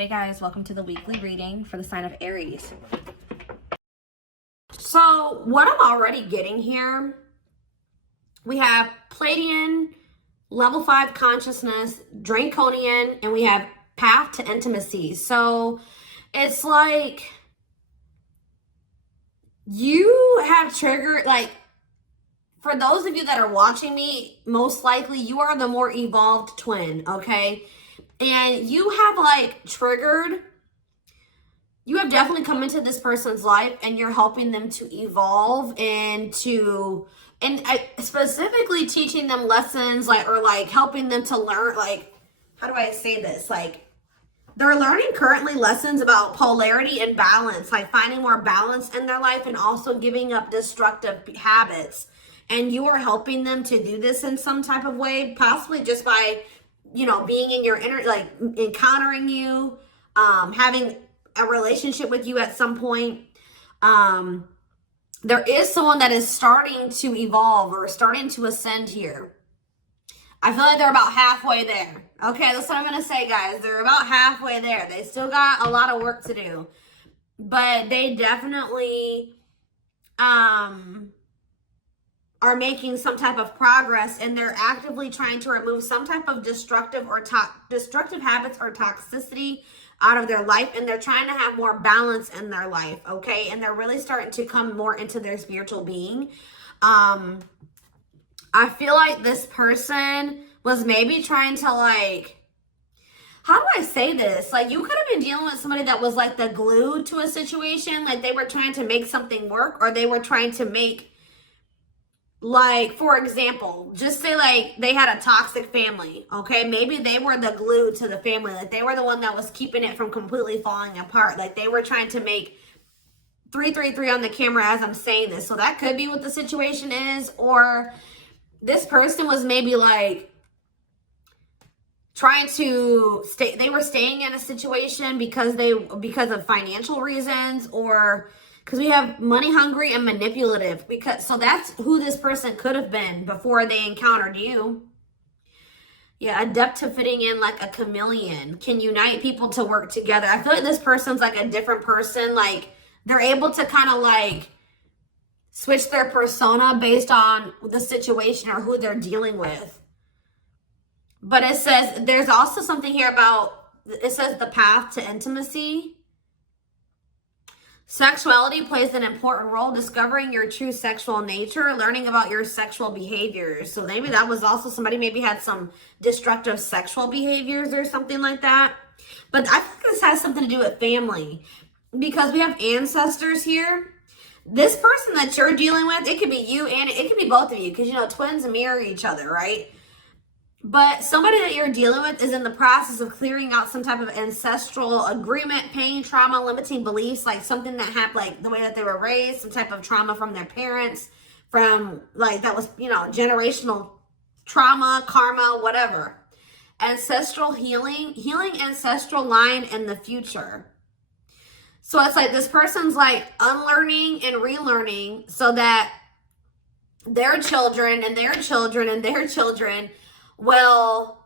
Hey guys, welcome to the weekly reading for the sign of Aries. So what I'm already getting here, we have Pleiadian, level 5 consciousness, Draconian, and we have path to intimacy. So it's like you have triggered, like, for those of you that are watching me, most likely you are the more evolved twin, okay? And you have like triggered, you have definitely come into this person's life and you're helping them to evolve and specifically teaching them lessons, like, or like helping them to learn, like, how do I say this? Like, they're learning currently lessons about polarity and balance, like finding more balance in their life and also giving up destructive habits. And you are helping them to do this in some type of way, possibly just by, you know, being in your inner, like encountering you, having a relationship with you at some point. There is someone that is starting to evolve or starting to ascend here. I feel like they're about halfway there. Okay, that's what I'm going to say, guys. They're about halfway there. They still got a lot of work to do. But they definitely are making some type of progress, and they're actively trying to remove some type of destructive habits or toxicity out of their life, and they're trying to have more balance in their life, okay? And they're really starting to come more into their spiritual being. I feel like this person was maybe trying to, like, how do I say this? Like, you could have been dealing with somebody that was like the glue to a situation, like they were trying to make something work, or they were trying to make, like, for example, just say like they had a toxic family, okay? Maybe they were the glue to the family. Like, they were the one that was keeping it from completely falling apart. Like, they were trying to make 333 on the camera as I'm saying this. So that could be what the situation is. Or this person was maybe like trying to stay, they were staying in a situation because of financial reasons, or because we have money hungry and manipulative, so that's who this person could have been before they encountered you. Yeah, adept to fitting in like a chameleon, can unite people to work together. I feel like this person's like a different person. Like, they're able to kind of like switch their persona based on the situation or who they're dealing with. But it says there's also something here about, it says the path to intimacy. Sexuality plays an important role, discovering your true sexual nature, learning about your sexual behaviors. So maybe that was also somebody maybe had some destructive sexual behaviors or something like that. But I think this has something to do with family, because we have ancestors here. This person that you're dealing with, it could be you and it could be both of you, because, you know, twins mirror each other, right? But somebody that you're dealing with is in the process of clearing out some type of ancestral agreement, pain, trauma, limiting beliefs, like something that happened, like the way that they were raised, some type of trauma from their parents, from like that was, you know, generational trauma, karma, whatever. Ancestral healing ancestral line in the future. So it's like this person's like unlearning and relearning so that their children and their children and their children will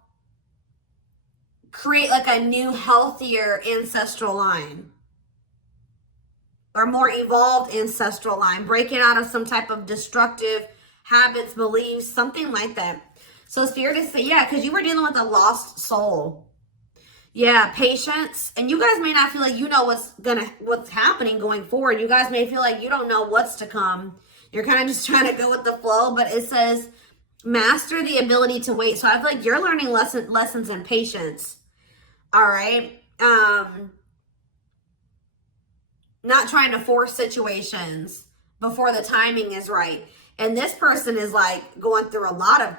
create like a new, healthier ancestral line, or more evolved ancestral line, breaking out of some type of destructive habits, beliefs, something like that. So Spirit is saying, yeah, because you were dealing with a lost soul. Yeah, patience. And you guys may not feel like you know what's happening going forward. You guys may feel like you don't know what's to come. You're kind of just trying to go with the flow, but it says master the ability to wait. So I feel like you're learning lessons in patience. All right. Not trying to force situations before the timing is right. And this person is like going through a lot of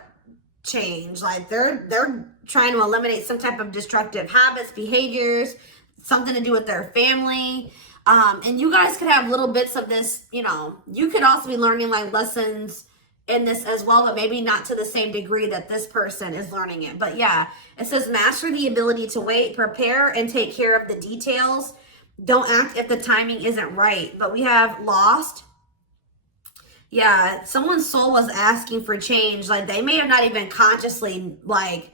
change. Like they're trying to eliminate some type of destructive habits, behaviors, something to do with their family. And you guys could have little bits of this, you know, you could also be learning like lessons in this as well, but maybe not to the same degree that this person is learning it. But yeah, it says master the ability to wait, prepare and take care of the details. Don't act if the timing isn't right. But we have lost. Yeah, someone's soul was asking for change. Like, they may have not even consciously like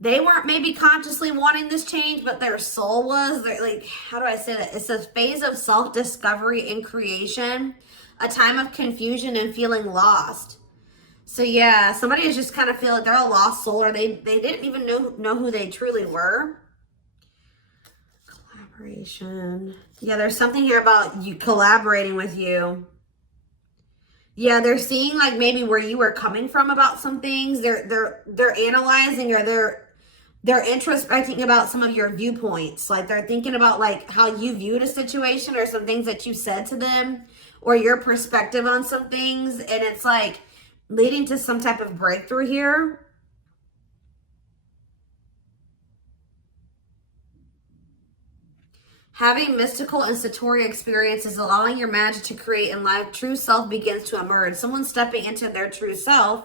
They weren't maybe consciously wanting this change, but their soul was. They're like, how do I say that? It's a phase of self-discovery and creation, a time of confusion and feeling lost. So yeah, somebody is just kind of feel like they're a lost soul, or they didn't even know who they truly were. Collaboration. Yeah, there's something here about you collaborating with you. Yeah, they're seeing like maybe where you were coming from about some things. They're analyzing, or they're introspecting about some of your viewpoints. Like they're thinking about like how you viewed a situation, or some things that you said to them, or your perspective on some things. And it's like leading to some type of breakthrough here. Having mystical and satori experiences, allowing your magic to create in life, true self begins to emerge. Someone stepping into their true self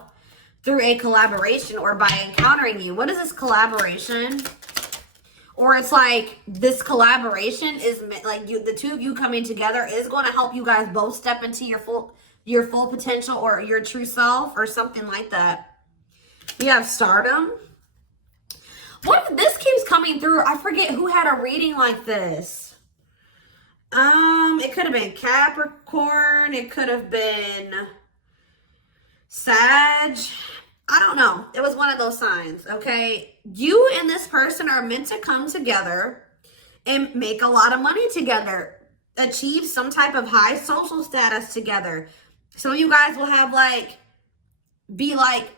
through a collaboration or by encountering you. What is this collaboration? Or it's like this collaboration is like you, the two of you coming together is going to help you guys both step into your full potential, or your true self, or something like that. You have stardom. What, this keeps coming through. I forget who had a reading like this. It could have been Capricorn. It could have been Sag. I don't know. It was one of those signs, okay? You and this person are meant to come together and make a lot of money together. Achieve some type of high social status together. Some of you guys will have like, be like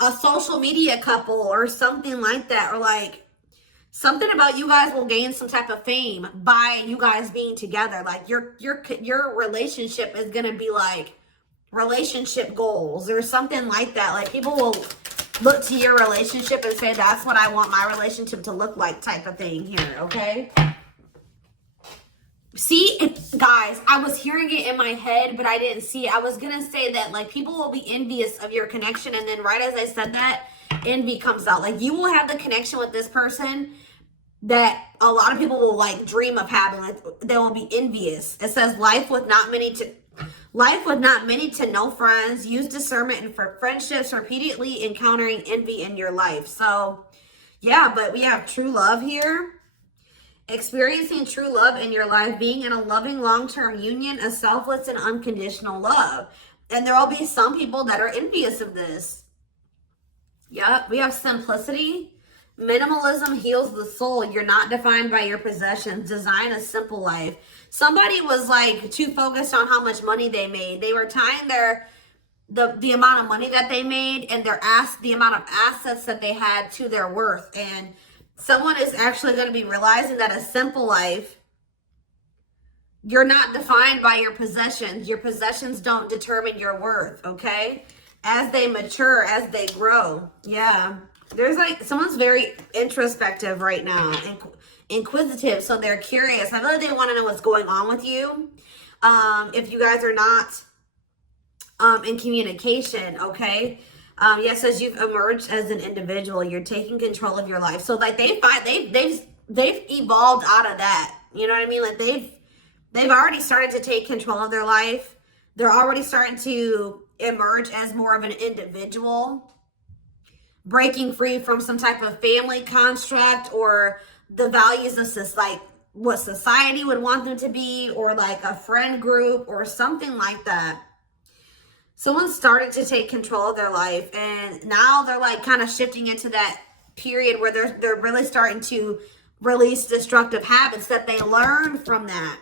a social media couple or something like that. Or like something about you guys will gain some type of fame by you guys being together. Like your relationship is going to be like relationship goals or something like that. Like people will look to your relationship and say, that's what I want my relationship to look like, type of thing here. Okay. See, guys, I was hearing it in my head, but I didn't see it. I was going to say that like people will be envious of your connection. And then right as I said that, envy comes out. Like you will have the connection with this person that a lot of people will like dream of having. Like they will be envious. It says life with not many to no friends. Use discernment and for friendships, repeatedly encountering envy in your life. So yeah, but we have true love here. Experiencing true love in your life, being in a loving long-term union, a selfless and unconditional love. And there will be some people that are envious of this. Yep, we have simplicity. Minimalism heals the soul. You're not defined by your possessions. Design a simple life. Somebody was like too focused on how much money they made. They were tying the amount of money that they made and the amount of assets that they had to their worth. And someone is actually going to be realizing that a simple life, you're not defined by your possessions. Your possessions don't determine your worth, okay? As they mature, as they grow. Yeah. There's like, someone's very introspective right now, inquisitive, so they're curious. I know they want to know what's going on with you. If you guys are not in communication, okay? Yes, as you've emerged as an individual, you're taking control of your life. So like they've evolved out of that. You know what I mean? Like they've already started to take control of their life. They're already starting to emerge as more of an individual, breaking free from some type of family construct or the values of like what society would want them to be, or like a friend group or something like that. Someone started to take control of their life, and now they're like kind of shifting into that period where they're really starting to release destructive habits that they learned from that.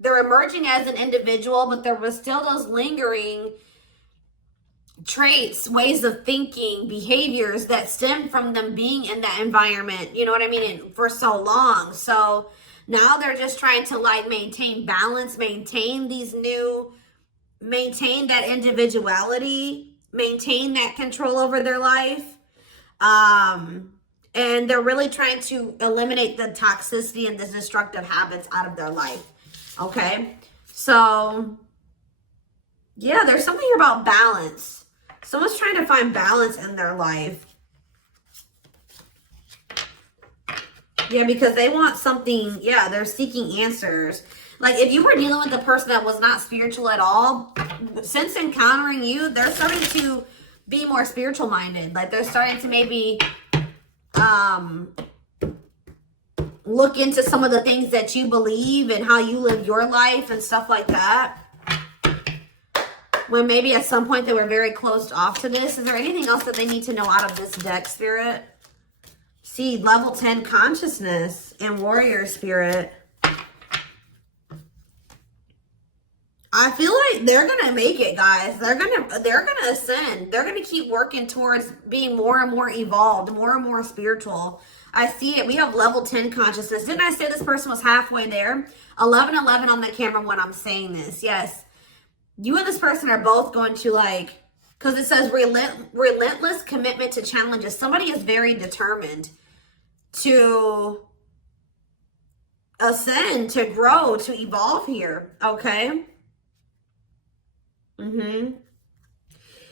They're emerging as an individual, but there was still those lingering traits, ways of thinking, behaviors that stem from them being in that environment, you know what I mean, and for so long. So now they're just trying to like maintain balance, maintain that individuality, maintain that control over their life. And they're really trying to eliminate the toxicity and the destructive habits out of their life. Okay. So yeah, there's something here about balance. Someone's trying to find balance in their life. Yeah, because they want something. Yeah, they're seeking answers. Like if you were dealing with a person that was not spiritual at all, since encountering you, they're starting to be more spiritual minded. Like they're starting to maybe look into some of the things that you believe and how you live your life and stuff like that. When maybe at some point they were very closed off to this. Is there anything else that they need to know out of this deck, Spirit? See, level 10 consciousness and warrior spirit. I feel like they're gonna make it, guys. They're gonna ascend. They're gonna keep working towards being more and more evolved, more and more spiritual. I see it. We have level 10 consciousness. Didn't I say this person was halfway there? 1111 on the camera when I'm saying this. Yes. You and this person are both going to, like, because it says relentless commitment to challenges. Somebody is very determined to ascend, to grow, to evolve here. Okay.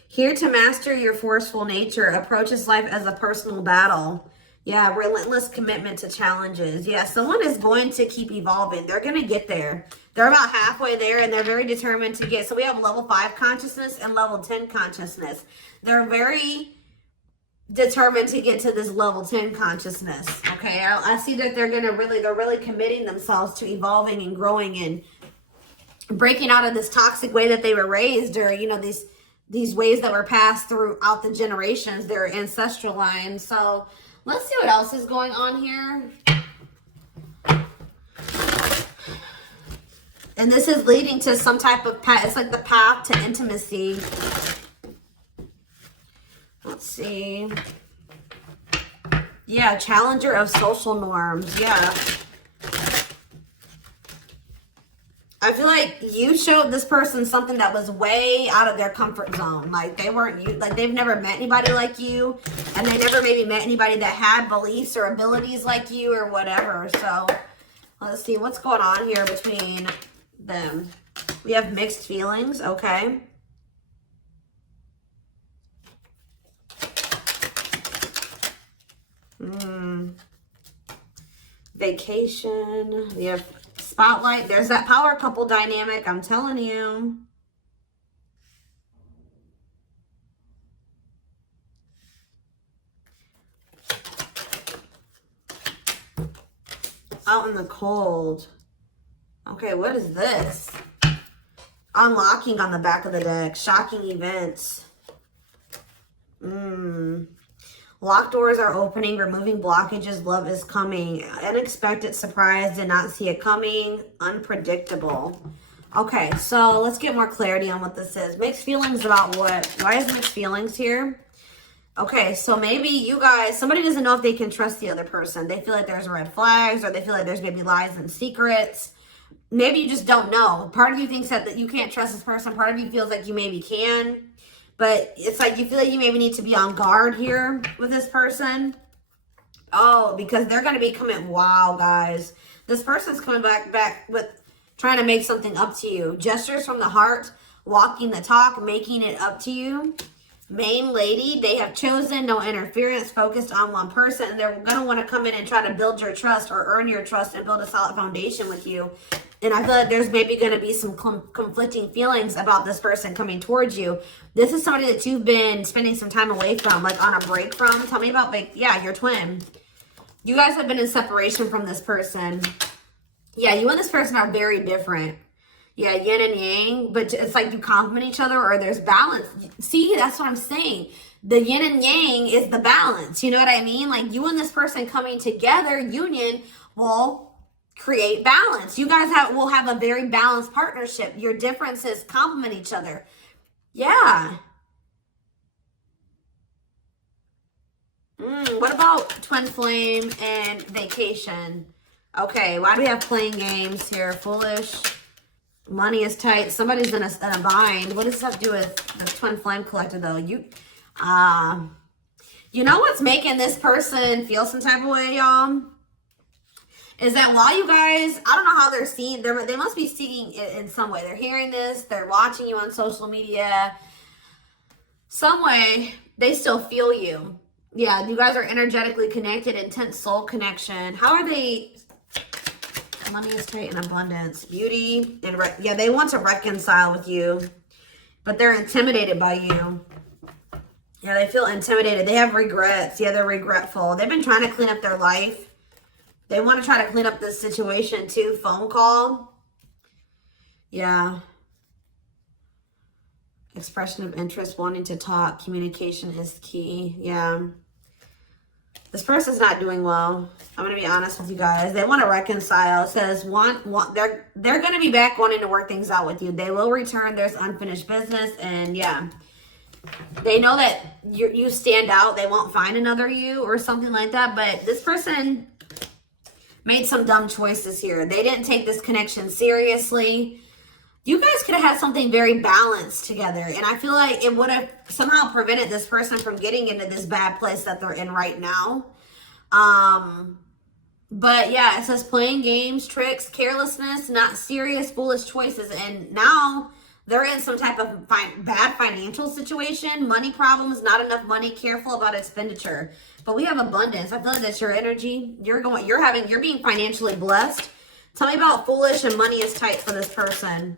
Here to master your forceful nature. Approaches life as a personal battle. Yeah, relentless commitment to challenges. Yeah, someone is going to keep evolving. They're going to get there. They're about halfway there, and they're very determined to get. So we have level 5 consciousness and level 10 consciousness. They're very determined to get to this level 10 consciousness. Okay, I see that they're really committing themselves to evolving and growing and breaking out of this toxic way that they were raised, or, you know, these ways that were passed throughout the generations, their ancestral line. So let's see what else is going on here. And this is leading to some type of path. It's like the path to intimacy. Let's see. Yeah, challenger of social norms. Yeah. I feel like you showed this person something that was way out of their comfort zone. Like they weren't, like they've never met anybody like you, and they never maybe met anybody that had beliefs or abilities like you or whatever. So let's see what's going on here between them. We have mixed feelings. Okay. Vacation. We have spotlight. There's that power couple dynamic. I'm telling you. Out in the cold. Okay, what is this? Unlocking on the back of the deck. Shocking events. Locked doors are opening, removing blockages, love is coming. Unexpected surprise, did not see it coming. Unpredictable. Okay, so let's get more clarity on what this is. Mixed feelings about what? Why is mixed feelings here? Okay, so maybe you guys, somebody doesn't know if they can trust the other person. They feel like there's red flags, or they feel like there's maybe lies and secrets. Maybe you just don't know. Part of you thinks that you can't trust this person. Part of you feels like you maybe can. But it's like you feel like you maybe need to be on guard here with this person. Oh, because they're going to be coming. Wow, guys. This person's coming back with trying to make something up to you. Gestures from the heart, walking the talk, making it up to you. Main lady, they have chosen no interference, focused on one person. And they're going to want to come in and try to build your trust or earn your trust and build a solid foundation with you. And I feel like there's maybe going to be some conflicting feelings about this person coming towards you. This is somebody that you've been spending some time away from, like on a break from. Tell me about, like, yeah, your twin. You guys have been in separation from this person. Yeah, you and this person are very different. Yeah, yin and yang, but it's like you complement each other, or there's balance. See, that's what I'm saying. The yin and yang is the balance. You know what I mean? Like you and this person coming together, union, will create balance. You guys will have a very balanced partnership. Your differences complement each other. Yeah. What about twin flame and vacation? Okay, why do we have playing games here? Foolish. Money is tight. Somebody's in a bind. What does this have to do with the twin flame collector, though? You know what's making this person feel some type of way, y'all? Is that while you guys, I don't know how they're seeing, they must be seeing it in some way. They're hearing this, they're watching you on social media. Some way, they still feel you. Yeah, you guys are energetically connected, intense soul connection. How are they? Money is tight and abundance. Beauty, and yeah, they want to reconcile with you, but they're intimidated by you. Yeah, they feel intimidated. They have regrets. Yeah, they're regretful. They've been trying to clean up their life. They want to try to clean up this situation too. Phone call. Yeah. Expression of interest, wanting to talk. Communication is key. Yeah. This person's not doing well. I'm going to be honest with you guys. They want to reconcile. It says they're going to be back wanting to work things out with you. They will return. There's unfinished business. And yeah, they know that you stand out. They won't find another you or something like that. But this person made some dumb choices here. They didn't take this connection seriously. You guys could have had something very balanced together. And I feel like it would have somehow prevented this person from getting into this bad place that they're in right now. But yeah, it says playing games, tricks, carelessness, not serious, foolish choices. And now they're in some type of bad financial situation, money problems, not enough money, careful about expenditure. But we have abundance. I feel like that's your energy. You're being financially blessed. Tell me about foolish and money is tight for this person.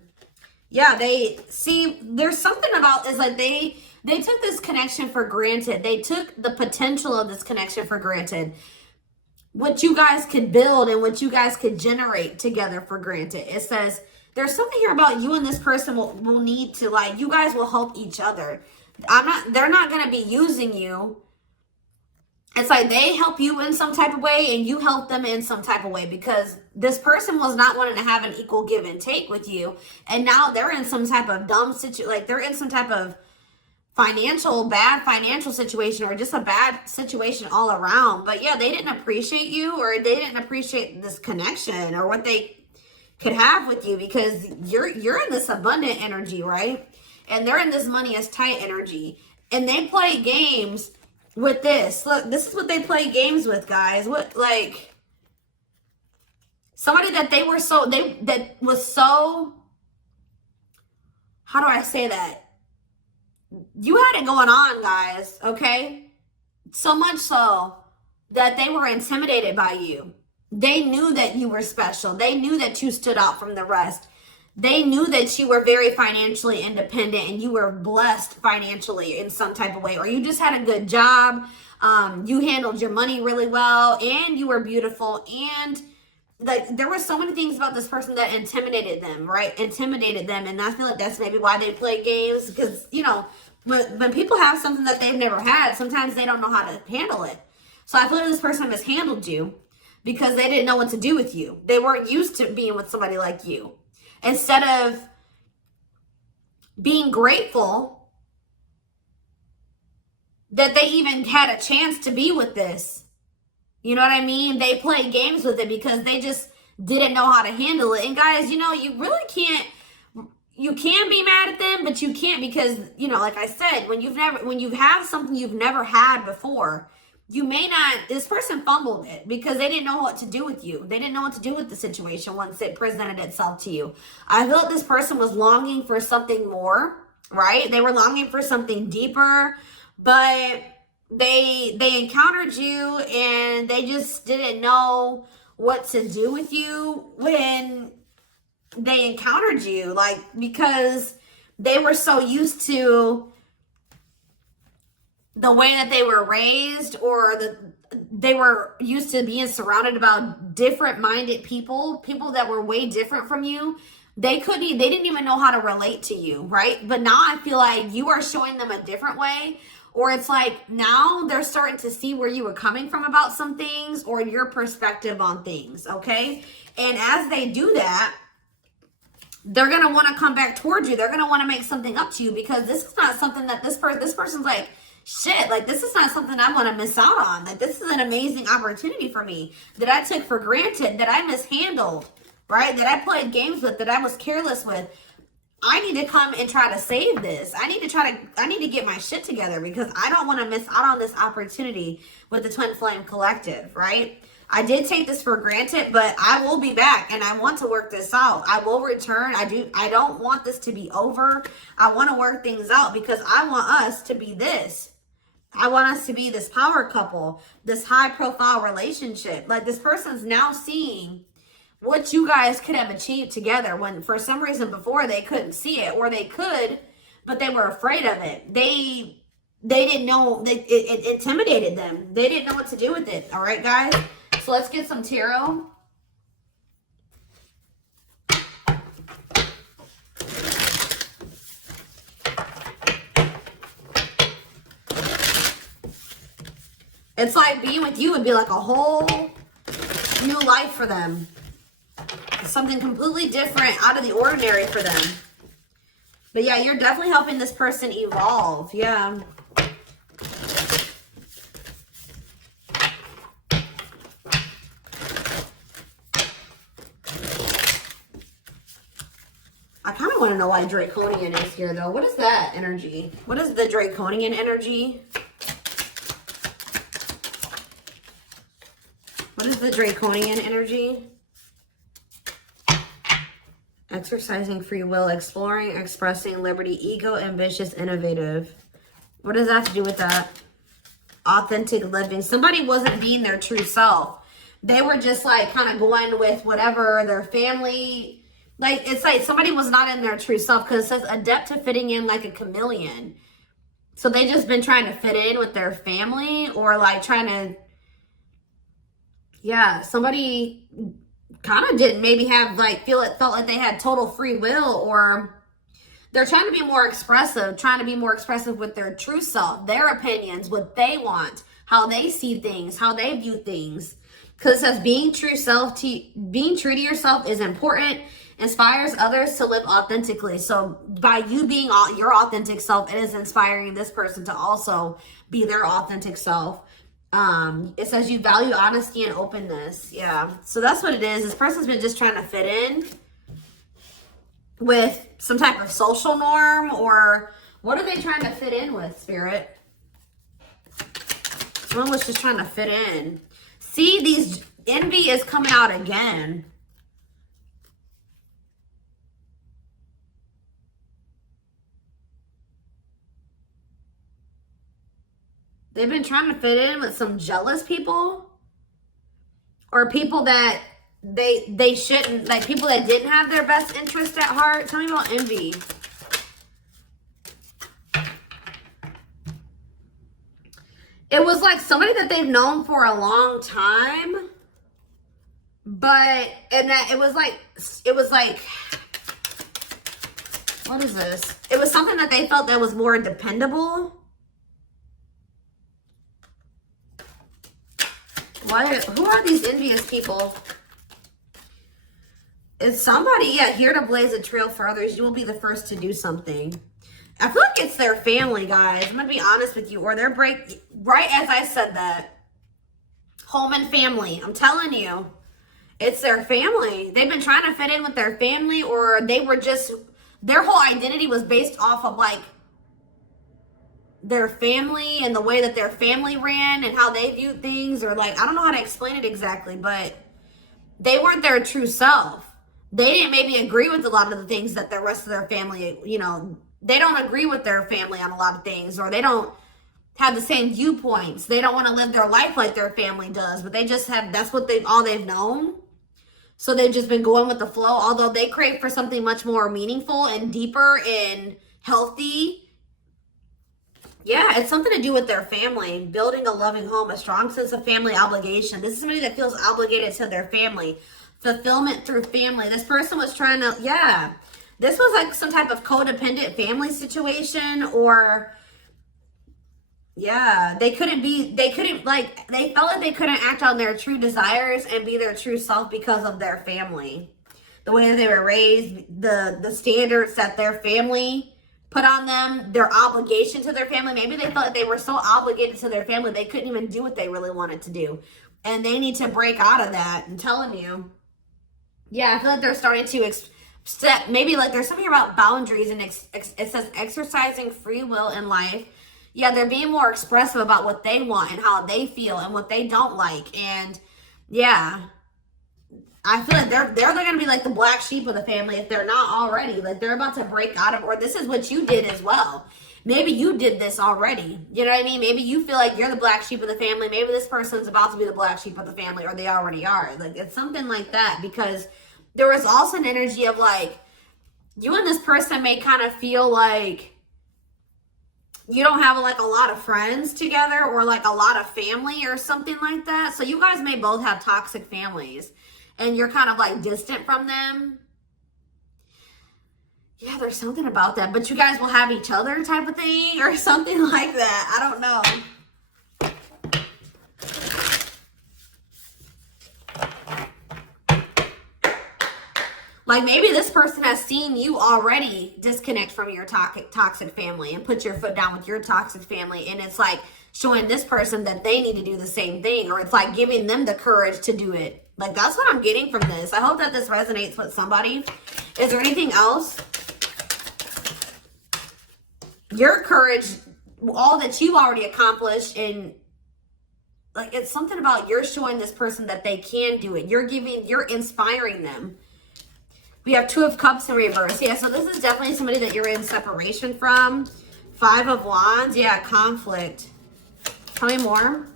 Yeah, there's something about this, like they took this connection for granted. They took the potential of this connection for granted. What you guys could build and what you guys could generate together for granted. It says there's something here about you and this person will need to, like, you guys will help each other. They're not going to be using you. It's like they help you in some type of way and you help them in some type of way, because this person was not wanting to have an equal give and take with you. And now they're in some type of dumb situation, like they're in some type of bad financial situation, or just a bad situation all around. But yeah, they didn't appreciate you, or they didn't appreciate this connection or what they could have with you, because you're in this abundant energy, right? And they're in this money is tight energy. And they play games with this. Look, this is what they play games with, guys. What, like, somebody that that was so, how do I say that? You had it going on, guys, okay? So much so that they were intimidated by you. They knew that you were special. They knew that you stood out from the rest. They knew that you were very financially independent and you were blessed financially in some type of way, or you just had a good job. You handled your money really well, and you were beautiful. And like, there were so many things about this person that intimidated them, right? Intimidated them. And I feel like that's maybe why they play games, because, you know, when people have something that they've never had, sometimes they don't know how to handle it. So I feel like this person mishandled you because they didn't know what to do with you. They weren't used to being with somebody like you. Instead of being grateful that they even had a chance to be with this, you know what I mean? They play games with it because they just didn't know how to handle it. And guys, you know, you really can't, you can be mad at them, but you can't, because, you know, like I said, when you have something you've never had before, you may not, this person fumbled it because they didn't know what to do with you. They didn't know what to do with the situation once it presented itself to you. I feel like this person was longing for something more, right? They were longing for something deeper, but they encountered you and they just didn't know what to do with you when they encountered you, like, because they were so used to the way that they were raised, or they were used to being surrounded about different minded people that were way different from you. They didn't even know how to relate to you, right? But now I feel like you are showing them a different way, or it's like now they're starting to see where you were coming from about some things, or your perspective on things, okay? And as they do that, they're going to want to come back towards you. They're going to want to make something up to you, because this is not something that this person's like, shit, like, this is not something I want to miss out on. Like, this is an amazing opportunity for me that I took for granted, that I mishandled, right? That I played games with, that I was careless with. I need to come and try to save this. I need to get my shit together, because I don't want to miss out on this opportunity with the Twin Flame Collective, right? I did take this for granted, but I will be back and I want to work this out. I will return. I don't want this to be over. I want to work things out, because I want us to be this. I want us to be this power couple, this high profile relationship. Like, this person's now seeing what you guys could have achieved together, when for some reason before they couldn't see it, or they could, but they were afraid of it. They they didn't know, it intimidated them. They didn't know what to do with it. All right, guys? So let's get some tarot. It's like being with you would be like a whole new life for them. Something completely different, out of the ordinary for them. But yeah, you're definitely helping this person evolve. Yeah. I kind of want to know why Draconian is here, though. What is that energy? What is the Draconian energy? What is the Draconian energy? Exercising free will, exploring, expressing liberty, ego, ambitious, innovative. What does that have to do with that? Authentic living. Somebody wasn't being their true self. They were just like kind of going with whatever their family, like it's like somebody was not in their true self, because it says adept to fitting in like a chameleon. So they just been trying to fit in with their family, or like trying to, yeah, somebody kind of didn't maybe have like felt like they had total free will, or they're trying to be more expressive, with their true self, their opinions, what they want, how they see things, how they view things. Because it says being true to yourself is important, inspires others to live authentically. So by you being your authentic self, it is inspiring this person to also be their authentic self. It says you value honesty and openness. Yeah. So that's what it is. This person's been just trying to fit in with some type of social norm, or what are they trying to fit in with, Spirit? Someone was just trying to fit in. See, these envy is coming out again. They've been trying to fit in with some jealous people, or people that they shouldn't, like people that didn't have their best interest at heart. Tell me about envy. It was like somebody that they've known for a long time, and that it was like, what is this? It was something that they felt that was more dependable. Who are these envious people? It's somebody, yeah, here to blaze a trail for others. You will be the first to do something. I feel like it's their family, guys. I'm going to be honest with you. Or their right as I said that. Home and family. I'm telling you. It's their family. They've been trying to fit in with their family, or they were just, their whole identity was based off of like their family and the way that their family ran and how they viewed things, or like, I don't know how to explain it exactly, but they weren't their true self. They didn't maybe agree with a lot of the things that the rest of their family, you know, they don't agree with their family on a lot of things, or they don't have the same viewpoints. They don't want to live their life like their family does, but they just have, that's what all they've known. So they've just been going with the flow, although they crave for something much more meaningful and deeper and healthy. Yeah, it's something to do with their family, building a loving home, a strong sense of family obligation. This is somebody that feels obligated to their family, fulfillment through family. This person was trying to, yeah, this was like some type of codependent family situation, or yeah, they felt like they couldn't act on their true desires and be their true self because of their family. The way that they were raised, the standards that their family put on them, their obligation to their family. Maybe they felt like they were so obligated to their family, they couldn't even do what they really wanted to do. And they need to break out of that. I'm telling you. Yeah, I feel like they're starting to step, maybe like there's something about boundaries, and it says exercising free will in life. Yeah, they're being more expressive about what they want and how they feel and what they don't like. And yeah, I feel like they're going to be like the black sheep of the family if they're not already. Like they're about to break out of, or this is what you did as well. Maybe you did this already. You know what I mean? Maybe you feel like you're the black sheep of the family. Maybe this person's about to be the black sheep of the family, or they already are. Like it's something like that, because there was also an energy of like, you and this person may kind of feel like you don't have like a lot of friends together or like a lot of family or something like that. So you guys may both have toxic families and you're kind of like distant from them. Yeah, there's something about that, but you guys will have each other type of thing or something like that. I don't know. Like maybe this person has seen you already disconnect from your toxic family and put your foot down with your toxic family. And it's like showing this person that they need to do the same thing, or it's like giving them the courage to do it. Like that's what I'm getting from this. I hope that this resonates with somebody. Is there anything else? Your courage, all that you've already accomplished, and like it's something about you're showing this person that they can do it. You're inspiring them. We have 2 of Cups in reverse. Yeah, so this is definitely somebody that you're in separation from. 5 of Wands. Yeah, conflict. Tell me more.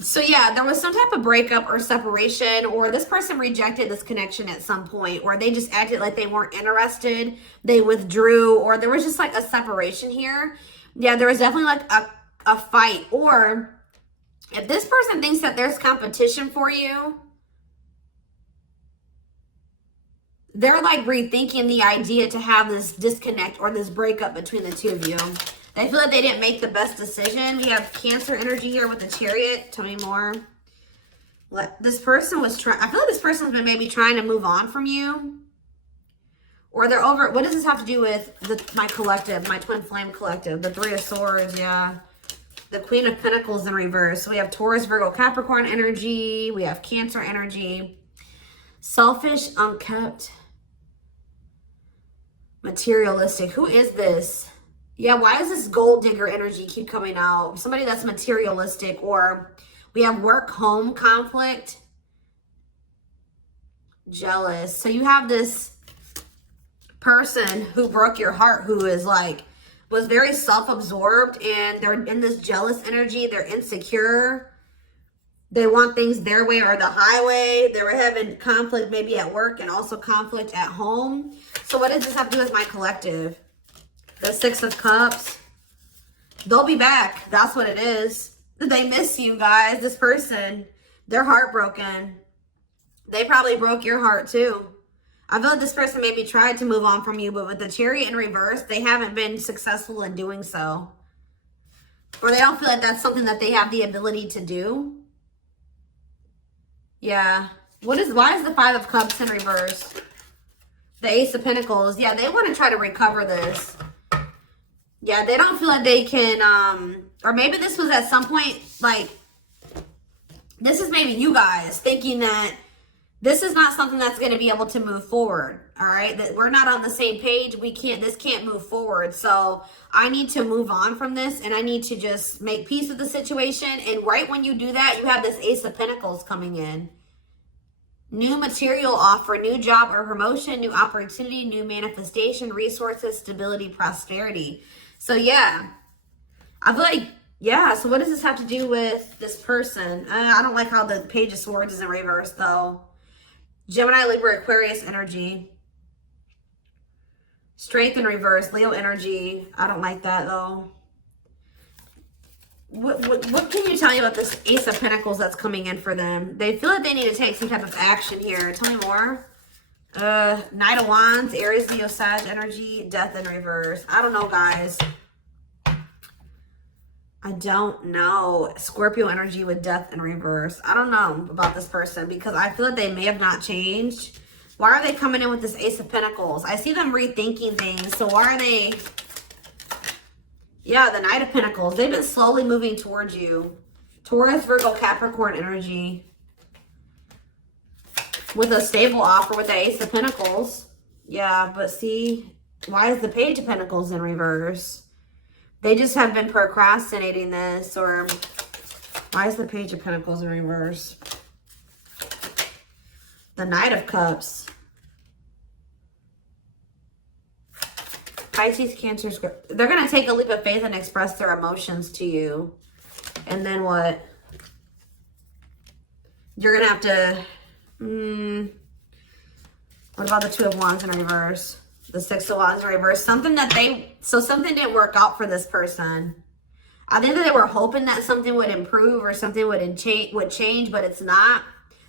So yeah, there was some type of breakup or separation, or this person rejected this connection at some point, or they just acted like they weren't interested. They withdrew, or there was just like a separation here. Yeah, there was definitely like a fight. Or if this person thinks that there's competition for you, they're like rethinking the idea to have this disconnect or this breakup between the 2 of you. They feel like they didn't make the best decision. We have Cancer energy here with the Chariot. Tell me more. This person was trying, I feel like this person's been maybe trying to move on from you. Or they're over, what does this have to do with my collective, my twin flame collective? The 3 of Swords, yeah. The Queen of Pentacles in reverse. So we have Taurus, Virgo, Capricorn energy. We have Cancer energy. Selfish, unkept. Materialistic. Who is this? Yeah, why does this gold digger energy keep coming out? Somebody that's materialistic. Or we have work home conflict. Jealous. So you have this person who broke your heart, who is like, was very self-absorbed, and they're in this jealous energy. They're insecure. They want things their way or the highway. They were having conflict maybe at work and also conflict at home. So what does this have to do with my collective? The 6 of Cups. They'll be back. That's what it is. They miss you guys. This person, they're heartbroken. They probably broke your heart too. I feel like this person maybe tried to move on from you, but with the Chariot in reverse, they haven't been successful in doing so. Or they don't feel like that's something that they have the ability to do. Yeah. Why is the 5 of Cups in reverse? The Ace of Pentacles. Yeah, they want to try to recover this. Yeah, they don't feel like they can, or maybe this was at some point, like, this is maybe you guys thinking that this is not something that's going to be able to move forward. All right. That we're not on the same page. This can't move forward. So I need to move on from this, and I need to just make peace with the situation. And right when you do that, you have this Ace of Pentacles coming in. New material offer, new job or promotion, new opportunity, new manifestation, resources, stability, prosperity. So yeah, I feel like, yeah. So what does this have to do with this person? I don't like how the Page of Swords is in reverse though. Gemini, Libra, Aquarius energy. Strength in reverse, Leo energy. I don't like that though. What can you tell me about this Ace of Pentacles that's coming in for them? They feel like they need to take some type of action here. Tell me more. Knight of Wands, Aries, Leo, Sag energy, Death in reverse. I don't know, guys. I don't know. Scorpio energy with Death in reverse. I don't know about this person because I feel like they may have not changed. Why are they coming in with this Ace of Pentacles? I see them rethinking things. So why are they... Yeah, the Knight of Pentacles. They've been slowly moving towards you. Taurus, Virgo, Capricorn energy. With a stable offer with the Ace of Pentacles. Yeah, but see, why is the Page of Pentacles in reverse? They just have been procrastinating this. Or why is the Page of Pentacles in reverse? The Knight of Cups. Pisces, Cancer, Scorpio. They're going to take a leap of faith and express their emotions to you. And then what? You're going to have to... what about the Two of Wands in reverse? The Six of Wands in reverse. Something didn't work out for this person. I think that they were hoping that something would improve or something would change, but it's not.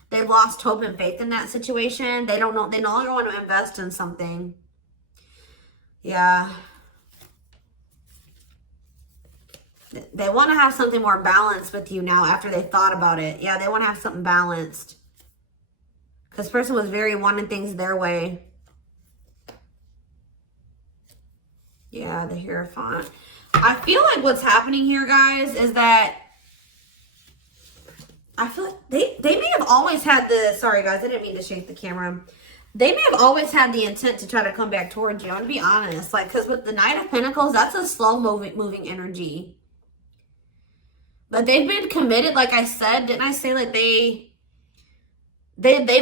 They lost hope and faith in that situation. They don't know. They no longer want to invest in something. Yeah. They want to have something more balanced with you now after they thought about it. Yeah, they want to have something balanced. Because this person was very wanting things their way. Yeah, the Hierophant. I feel like what's happening here, guys, is that I feel like they may have always had the, sorry guys, I didn't mean to shake the camera. They may have always had the intent to try to come back towards you. I'm going to be honest. Like, because with the Knight of Pentacles, that's a slow moving energy. But they've been committed, like I said. Didn't I say like they've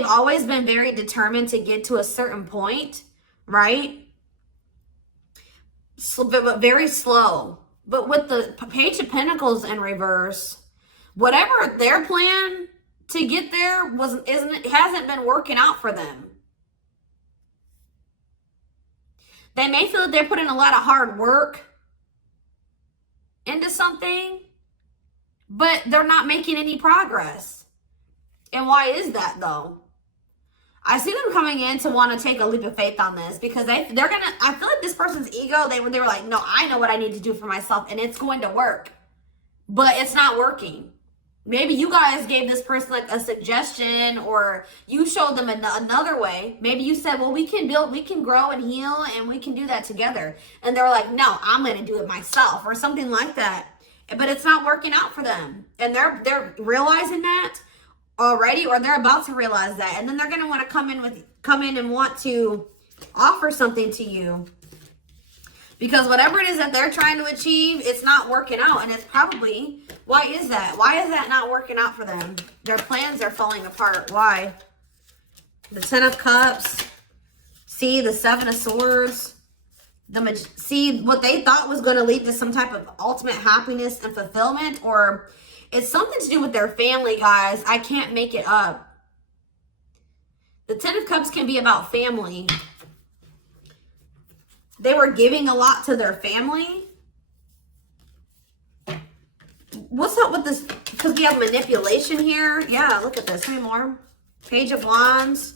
always been very determined to get to a certain point, right? So, but very slow. But with the Page of Pentacles in reverse, whatever their plan to get there hasn't been working out for them. They may feel that they're putting a lot of hard work into something, but they're not making any progress. And why is that though? I see them coming in to want to take a leap of faith on this because they're gonna, I feel like this person's ego, they were like, no, I know what I need to do for myself and it's going to work, but it's not working. Maybe you guys gave this person like a suggestion, or you showed them another way. Maybe you said, well, we can build, we can grow and heal, and we can do that together. And they're like, no, I'm going to do it myself, or something like that. But it's not working out for them. And they're realizing that already, or they're about to realize that. And then they're going to want to come in and want to offer something to you. Because whatever it is that they're trying to achieve, it's not working out. And it's probably, why is that? Why is that not working out for them? Their plans are falling apart. Why? The Ten of Cups. See, the Seven of Swords. See, what they thought was going to lead to some type of ultimate happiness and fulfillment. Or it's something to do with their family, guys. I can't make it up. The Ten of Cups can be about family. They were giving a lot to their family. What's up with this? Because we have manipulation here. Yeah, look at this. Three more. Page of Wands.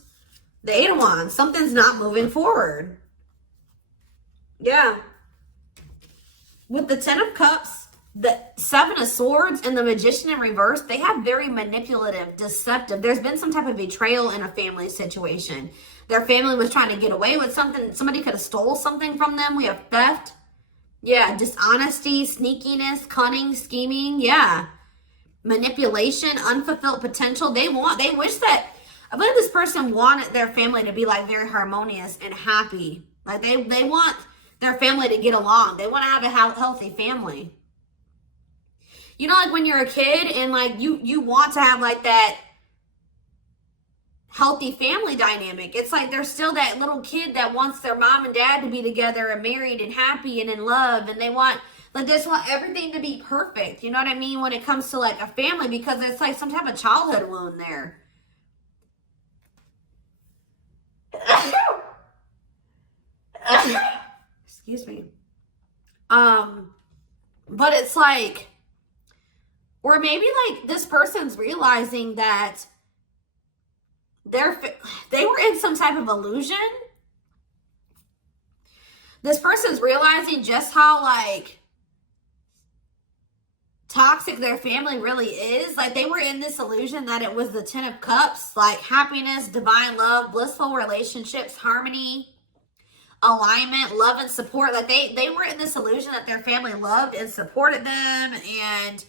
The Eight of Wands. Something's not moving forward. Yeah. With the Ten of Cups, the Seven of Swords, and the Magician in reverse, they have very manipulative, deceptive. There's been some type of betrayal in a family situation. Their family was trying to get away with something. Somebody could have stole something from them. We have theft. Yeah, dishonesty, sneakiness, cunning, scheming. Yeah. Manipulation, unfulfilled potential. They wish that, I believe this person wanted their family to be like very harmonious and happy. Like they want their family to get along. They want to have a healthy family. You know, like when you're a kid and like you want to have like that healthy family dynamic. It's like there's still that little kid that wants their mom and dad to be together and married and happy and in love, and they want everything to be perfect. You know what I mean? When it comes to like a family, because it's like some type of childhood wound there. Excuse me. But it's like, or maybe like this person's realizing that they were in some type of illusion. This person's realizing just how like toxic their family really is. Like they were in this illusion that it was the Ten of Cups, like happiness, divine love, blissful relationships, harmony, alignment, love and support. Like they were in this illusion that their family loved and supported them, and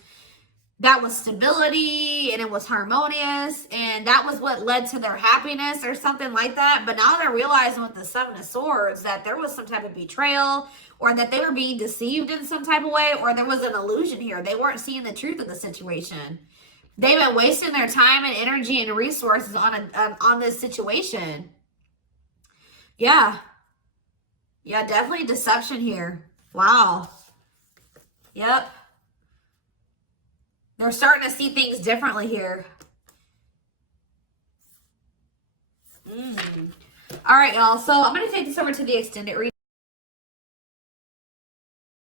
that was stability, and it was harmonious, and that was what led to their happiness or something like that. But now they're realizing with the Seven of Swords that there was some type of betrayal, or that they were being deceived in some type of way, or there was an illusion here. They weren't seeing the truth of the situation. They've been wasting their time and energy and resources on this situation. Yeah. Yeah, definitely deception here. Wow. Yep. They're starting to see things differently here. All right, y'all. So I'm going to take this over to the extended reading.